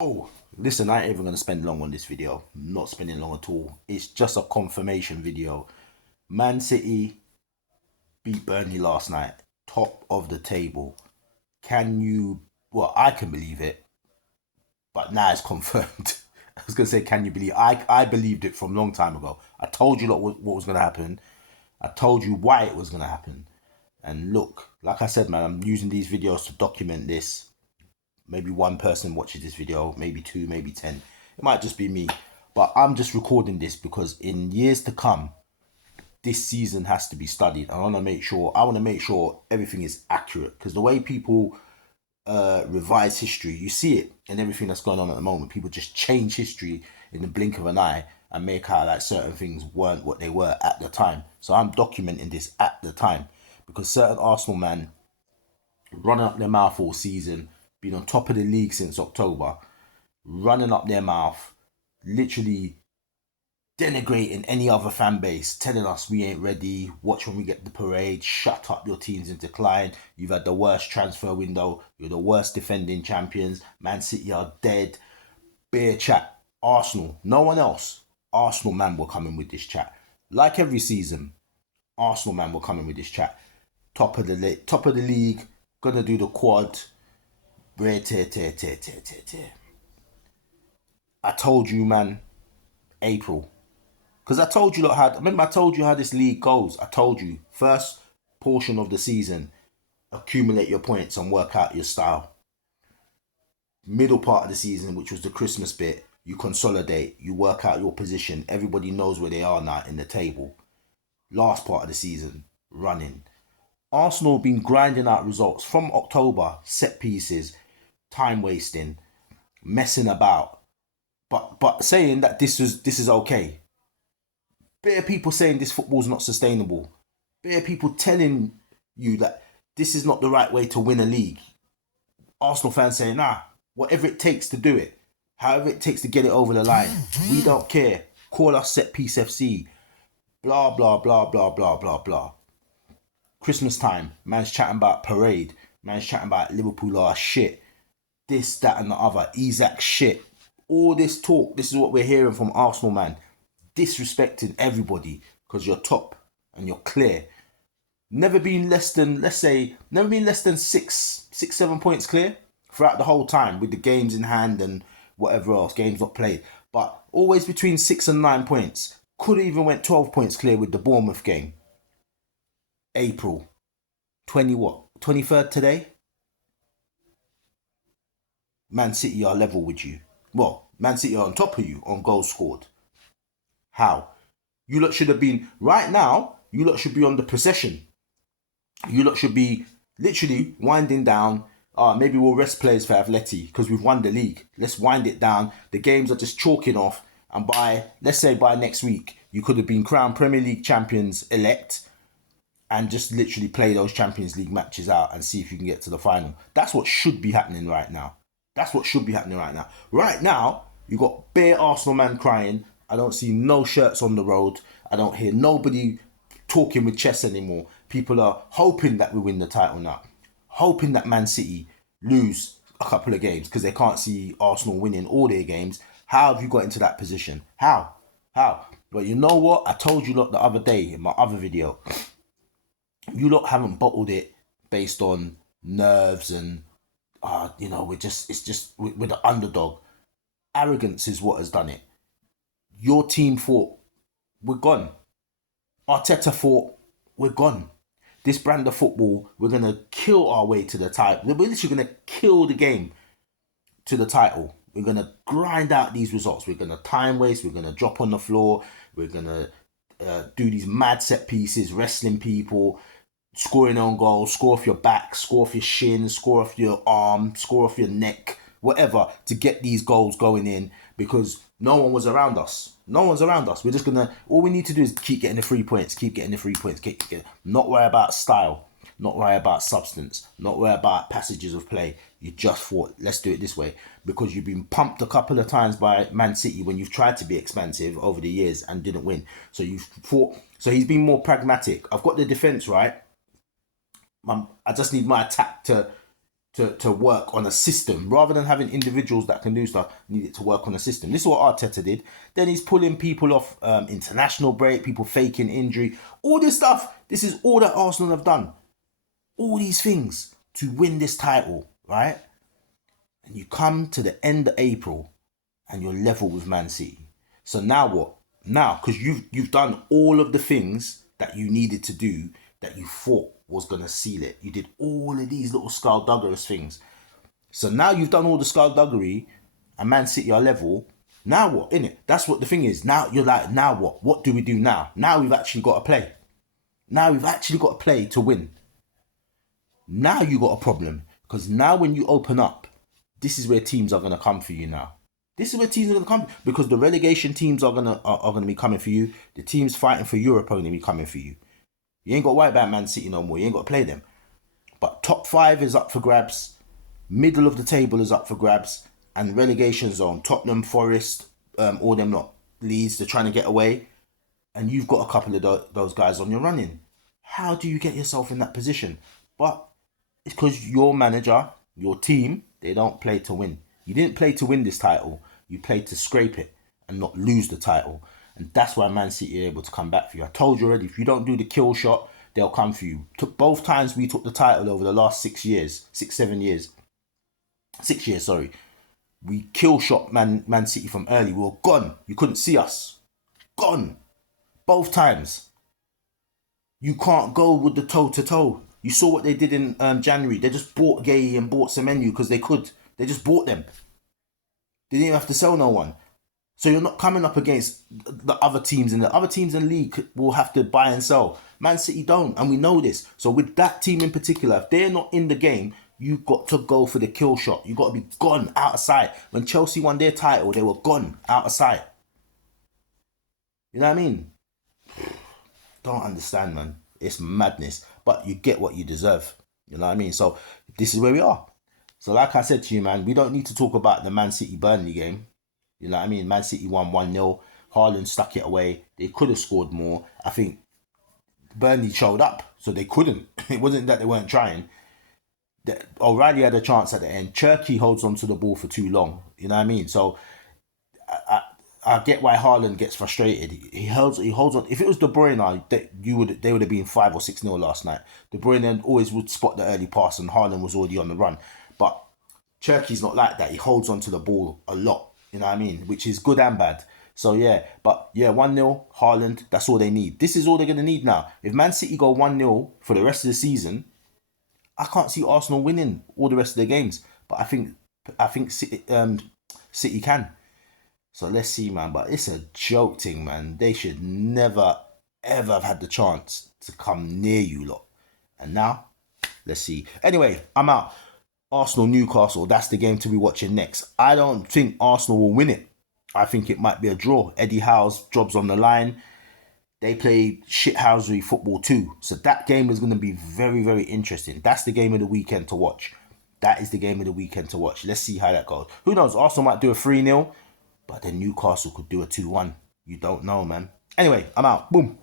Oh, listen, I ain't even gonna spend long on this video. Not spending long at all. It's just a confirmation video. Man City beat Burnley last night, top of the table. Can you? Well, I can believe it, but now it's confirmed. I was gonna say, can you believe? I believed it from a long time ago. I told you what was gonna happen. I told you why it was gonna happen. And look, like I said, man, I'm using these videos to document this. Maybe one person watches this video, maybe two, maybe 10. It might just be me. But I'm just recording this because in years to come, this season has to be studied. I want to make sure everything is accurate. Because the way people revise history, you see it in everything that's going on at the moment. People just change history in the blink of an eye and make out like certain things weren't what they were at the time. So I'm documenting this at the time because certain Arsenal man running up their mouth all season, been on top of the league since October, running up their mouth, literally denigrating any other fan base, telling us we ain't ready, watch when we get the parade, shut up, your team's in decline, you've had the worst transfer window, you're the worst defending champions, Man City are dead, beer chat. Arsenal, no one else. Arsenal man will come in with this chat. Like every season, Arsenal man will come in with this chat. Top of the league, gonna do the quad. I told you, man, April. Because I told you, remember I told you how this league goes. I told you, first portion of the season, accumulate your points and work out your style. Middle part of the season, which was the Christmas bit, you consolidate, you work out your position. Everybody knows where they are now in the table. Last part of the season, running. Arsenal have been grinding out results from October, set pieces, time wasting, messing about, but saying that this is okay. Bit of people saying this football's not sustainable. Bit of people telling you that this is not the right way to win a league. Arsenal fans saying, nah, whatever it takes to do it, however it takes to get it over the line, we don't care. Call us set piece FC. Blah blah blah blah blah blah blah. Christmas time, man's chatting about parade, man's chatting about Liverpool are shit. This, that, and the other. Isaac shit. All this talk, this is what we're hearing from Arsenal, man. Disrespecting everybody because you're top and you're clear. Never been less than, let's say, never been less than 7 points clear throughout the whole time with the games in hand and whatever else, games not played. But always between 6 and 9 points. Could have even went 12 points clear with the Bournemouth game. April 20 what? 23rd today? Man City are level with you. Well, Man City are on top of you on goals scored. How? You lot should have been, right now, you lot should be on the possession. You lot should be literally winding down. Maybe we'll rest players for Atleti because we've won the league. Let's wind it down. The games are just chalking off. And let's say by next week, you could have been crowned Premier League champions elect and just literally play those Champions League matches out and see if you can get to the final. That's what should be happening right now. That's what should be happening right now. Right now, you got bare Arsenal man crying. I don't see no shirts on the road. I don't hear nobody talking with chest anymore. People are hoping that we win the title now. Hoping that Man City lose a couple of games because they can't see Arsenal winning all their games. How have you got into that position? How? But you know what? I told you lot the other day in my other video. You lot haven't bottled it based on nerves and we're the underdog. Arrogance is what has done it. Your team thought we're gone. Arteta thought we're gone. This brand of football, we're gonna kill our way to the title. We're literally gonna kill the game to the title. We're gonna grind out these results. We're gonna time waste. We're gonna drop on the floor. We're gonna do these mad set pieces, wrestling people, scoring on goals, score off your back, score off your shin, score off your arm, score off your neck, whatever, to get these goals going in because no one was around us. No one's around us. We're just gonna, all we need to do is keep getting the 3 points, not worry about style, not worry about substance, not worry about passages of play. You just thought, let's do it this way because you've been pumped a couple of times by Man City when you've tried to be expansive over the years and didn't win. So you've thought, so he's been more pragmatic. I've got the defense right. I just need my attack to to work on a system rather than having individuals that can do stuff. Need it to work on a system. This is what Arteta did. Then he's pulling people off international break, people faking injury, all this stuff. This is all that Arsenal have done. All these things to win this title, right? And you come to the end of April and you're level with Man City. So now what? Now, because you've done all of the things that you needed to do that you thought was going to seal it. You did all of these little skullduggerous things. So now you've done all the skullduggery and Man City are level. Now what? Innit? That's what the thing is. Now you're like, now what? What do we do now? Now we've actually got to play. Now we've actually got to play to win. Now you got a problem. Because now when you open up, this is where teams are going to come for you now. This is where teams are going to come, because the relegation teams are gonna be coming for you. The teams fighting for Europe are going to be coming for you. You ain't got to worry about Man City no more. You ain't got to play them. But top 5 is up for grabs. Middle of the table is up for grabs. And relegation zone, Tottenham, Forest, all them lot. Leeds, they're trying to get away. And you've got a couple of those guys on your running. How do you get yourself in that position? But it's because your manager, your team, they don't play to win. You didn't play to win this title. You played to scrape it and not lose the title. And that's why Man City are able to come back for you. I told you already, if you don't do the kill shot, they'll come for you. Both times we took the title over the last 6 years, 7 years. 6 years, sorry. We kill shot Man City from early. We were gone. You couldn't see us. Gone. Both times. You can't go with the toe-to-toe. You saw what they did in January. They just bought Gay and bought Semenyo because they could. They just bought them. They didn't have to sell no one. So you're not coming up against the other teams in the other teams in the league will have to buy and sell. Man City don't, and we know this. So with that team in particular, if they're not in the game, you got to go for the kill shot. You got to be gone out of sight. When Chelsea won their title, they were gone out of sight. You know what I mean? Don't understand, man. It's madness. But you get what you deserve. You know what I mean? So this is where we are. So like I said to you, man, we don't need to talk about the Man City Burnley game. You know what I mean? Man City won 1-0. Haaland stuck it away. They could have scored more. I think Burnley showed up, so they couldn't. It wasn't that they weren't trying. O'Reilly had a chance at the end. Cherky holds on to the ball for too long. You know what I mean? So I get why Haaland gets frustrated. He holds on. If it was De Bruyne, they would have been 5 or 6-0 last night. De Bruyne always would spot the early pass, and Haaland was already on the run. But Cherky's not like that. He holds on to the ball a lot. You know what I mean? Which is good and bad. So yeah, but yeah, 1-0, Haaland, that's all they need. This is all they're going to need now. If Man City go 1-0 for the rest of the season, I can't see Arsenal winning all the rest of their games. But I think City can. So let's see, man. But it's a joke thing, man. They should never, ever have had the chance to come near you lot. And now, let's see. Anyway, I'm out. Arsenal, Newcastle, that's the game to be watching next. I don't think Arsenal will win it. I think it might be a draw. Eddie Howe's job's on the line. They play shithousery football too. So that game is going to be very, very interesting. That's the game of the weekend to watch. That is the game of the weekend to watch. Let's see how that goes. Who knows? Arsenal might do a 3-0, but then Newcastle could do a 2-1. You don't know, man. Anyway, I'm out. Boom.